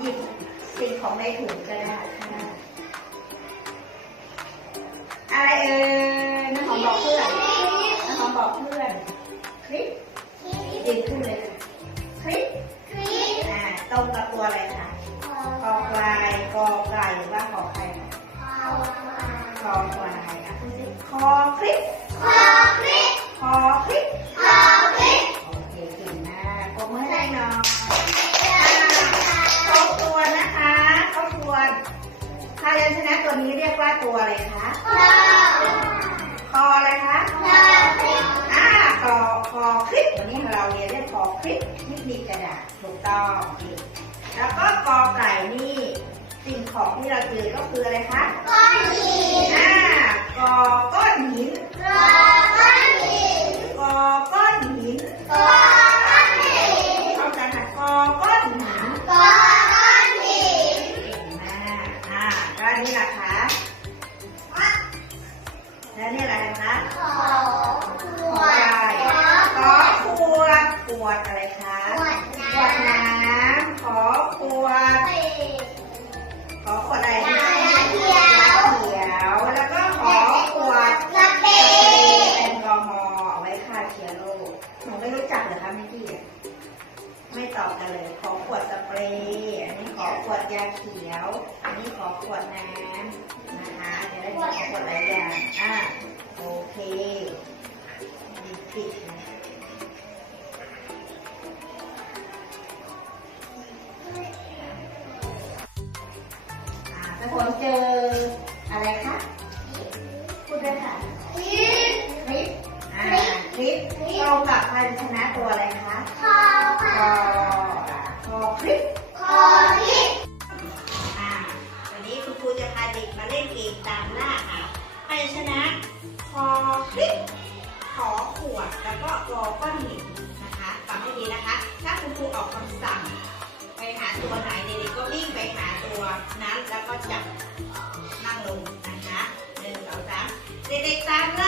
หยิบสิ่งของในถุงก็ได้ค่ะอะไรเอ่ยน้ำหอมบอกเพื่อนน้ำหอมบอกเพื่อนคลิปยืนขึ้นเลยค่ะคลิปอ่าตรงกับตัวอะไรคะกอไก่กอไก่หรือว่าขอไข่คอควายอะพูดสิคอคลิปคอคลิปโอเคเก่งมากปรบมือให้หน่อยายัญชนะตัวนี้เรียกว่าตัวอะไรคะคออะไรคะอ่าคอคอคลิปวันนี้เราเรียนเรื่องคอคลิปที่มีกระดาษถูกต้องแล้วก็กอไก่นี่สิ่งของที่เราเจอก็คืออะไรคะอ่าก นนี้ล่ะคะแล้วนี่อะไรคะขอไก่ขอขวดขวดอะไรคะ ขวดน้ำขอขวด ขอขวดอะไรนะเขียว แล้วก็ขอขวดแอลกอฮอล์เอไว้ฆ่าเชื้อโรคหนูไม่รู้จักเหรอคะเมื่อกี้ ไม่ตอบกันเลย ขอขวดสเปรย์อันนี้ขอขวดยาเขียว อันนี้ขอขวดน้ำนะคะเดี๋ยวได้ขอขวดหลายอย่างอะโอเคดีผิดนะอ่าถ้าคนเจออะไรคะพูดด้วยค่ะคลิปอ่าคลิปตรงกับพยัญชนะตัวอะไรคะค คออ่าคอคลิปอ่าวันนี้คุณครูจะพาเด็กมาเล่นเกมตามล่าหาพยัญชนะคอคลิปขอขวดแล้วก็กอก้อนหินนะคะฟังให้ดีนะคะ ถ้าคุณครูออกคำสั่ง ไปหาตัวไหนเด็กๆก็วิ่งไปหาตัวนั้นแล้วก็จับนั่งลงนะคะหนึ่งสองสามเด็กๆตามล่า